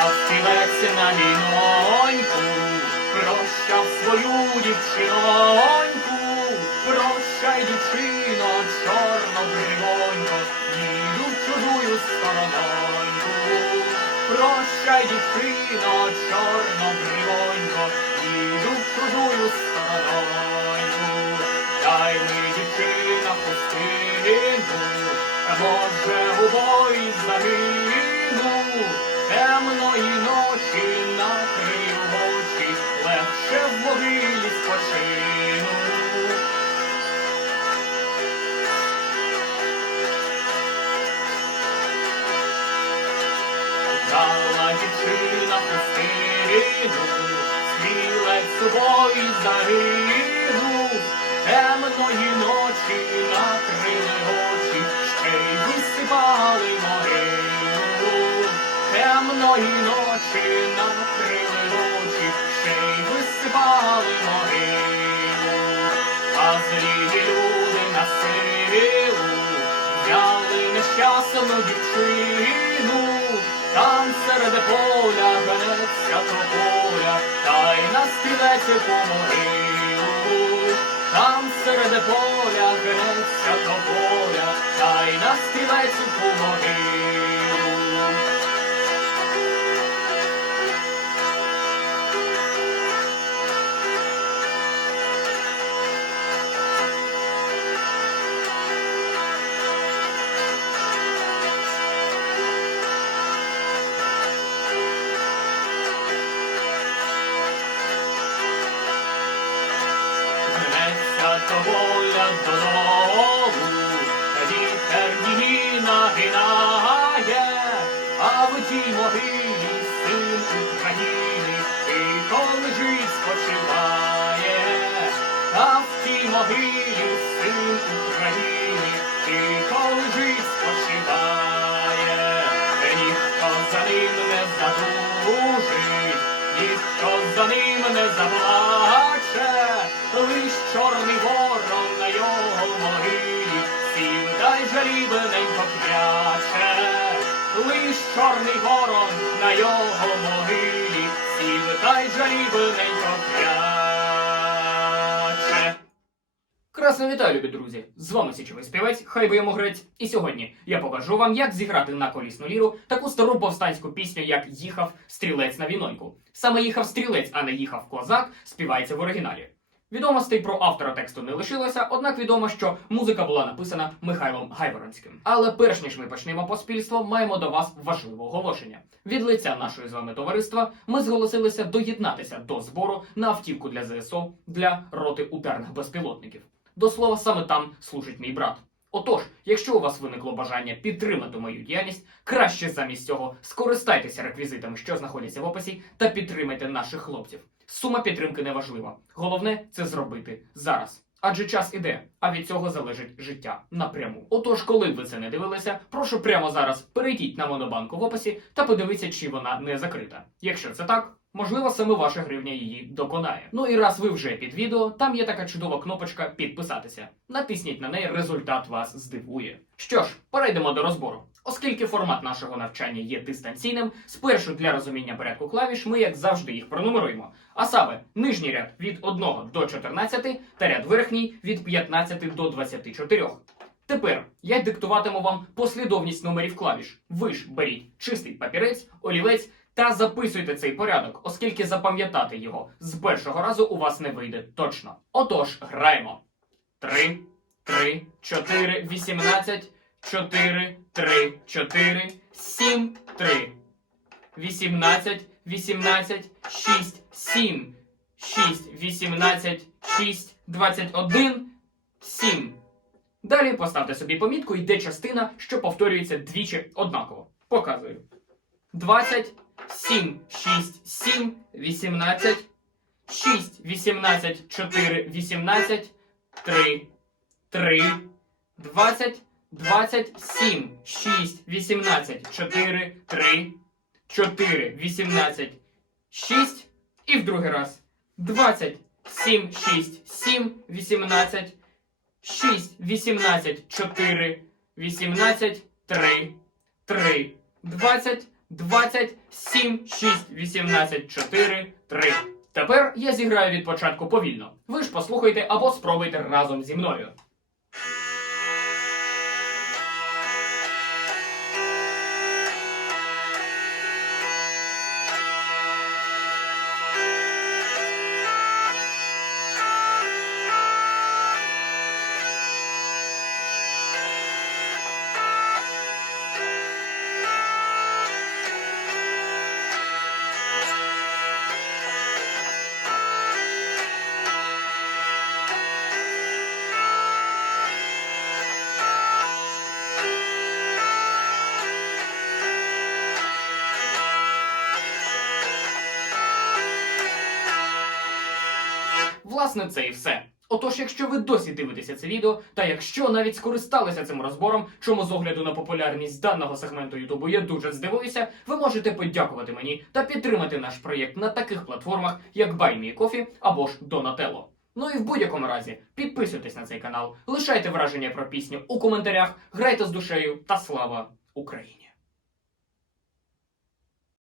заспіветься на ліноньку, прощав свою дівчиноньку, прощай дівчино, чорно бригонько, їду чужую сторононьку, прощай дівчино, чорно бригонько, їду чужую сторононьку, дай мені дівчина пустинку, може, у бої загину темної ночі накрив очі, легше в могилі спочину. Дала дівчина хустину, стрілець у бої загинув, темної ночі накрили очі, ще й висипали могилу. Темної ночі накрили очі, ще й висипали могилу. А злі люди на силу взяли нещасну дівчину, там серед поля гнеться тополя, та й на стрілець по могилу. Там серед поля гнеться тополя, та й на стрілець по Тополя додолу, вітер її нагинає, а в тій могилі син України тихо лежить спочиває, а в тій син України тихо лежить спочиває, ніхто за ним не задужить, ніхто за ним не заплаче, лиш чорний ворон на його могилі, сів та й жалібненько пряче, лиш чорний ворон на його могилі, сів та й жалібненько пряче. Красно вітаю, любі друзі! З вами січовий співець, хай би йому грець. І сьогодні я покажу вам, як зіграти на колісну ліру таку стару повстанську пісню, як їхав стрілець на віноньку. Саме їхав стрілець, а не їхав козак, співається в оригіналі. Відомостей про автора тексту не лишилося, однак відомо, що музика була написана Михайлом Гайворонським. Але перш ніж ми почнемо поспільство, маємо до вас важливе оголошення. Від лиця нашої з вами товариства ми зголосилися доєднатися до збору на автівку для ЗСО для роти ударних безпілотників. До слова, саме там служить мій брат. Отож, якщо у вас виникло бажання підтримати мою діяльність, краще замість цього скористайтеся реквізитами, що знаходяться в описі, та підтримайте наших хлопців. Сума підтримки не важлива. Головне це зробити зараз. Адже час іде, а від цього залежить життя напряму. Отож, коли б ви це не дивилися, прошу прямо зараз перейдіть на монобанку в описі та подивіться, чи вона не закрита. Якщо це так, можливо, саме ваша гривня її доконає. Ну і раз ви вже під відео, там є така чудова кнопочка підписатися. Натисніть на неї, результат вас здивує. Що ж, перейдемо до розбору. Оскільки формат нашого навчання є дистанційним, спершу для розуміння порядку клавіш ми, як завжди, їх пронумеруємо. А саме нижній ряд від 1 до 14 та ряд верхній від 15 до 24. Тепер я диктуватиму вам послідовність номерів клавіш. Ви ж беріть чистий папірець, олівець та записуйте цей порядок, оскільки запам'ятати його з першого разу у вас не вийде точно. Отож, граємо. 3, 3, 4, 18, 4, 3, 4, 7, 3. 18, 18, 6, 7, 6, 18, 6, 21, 7. Далі поставте собі помітку, йде частина, що повторюється двічі однаково. Показую. 20, 7, 6, 7, 18, 6, 18, 4, 18, 3, 3, 20, 27, 6, 18, 4, 3, 4, 18, 6 і в другий раз. 20, 7, 6, 7, 18, 6, 18, 4, 18, 3, 3, 20, 20, 7, 6, 18, 4, 3, Тепер я зіграю від початку повільно. Ви ж послухайте або спробуйте разом зі мною. Власне, це і все. Отож, якщо ви досі дивитеся це відео, та якщо навіть скористалися цим розбором, чому з огляду на популярність даного сегменту Ютубу я дуже здивуюся, ви можете подякувати мені та підтримати наш проєкт на таких платформах, як BuyMeCoffee або ж Donatello. Ну і в будь-якому разі підписуйтесь на цей канал, лишайте враження про пісню у коментарях, грайте з душею та слава Україні!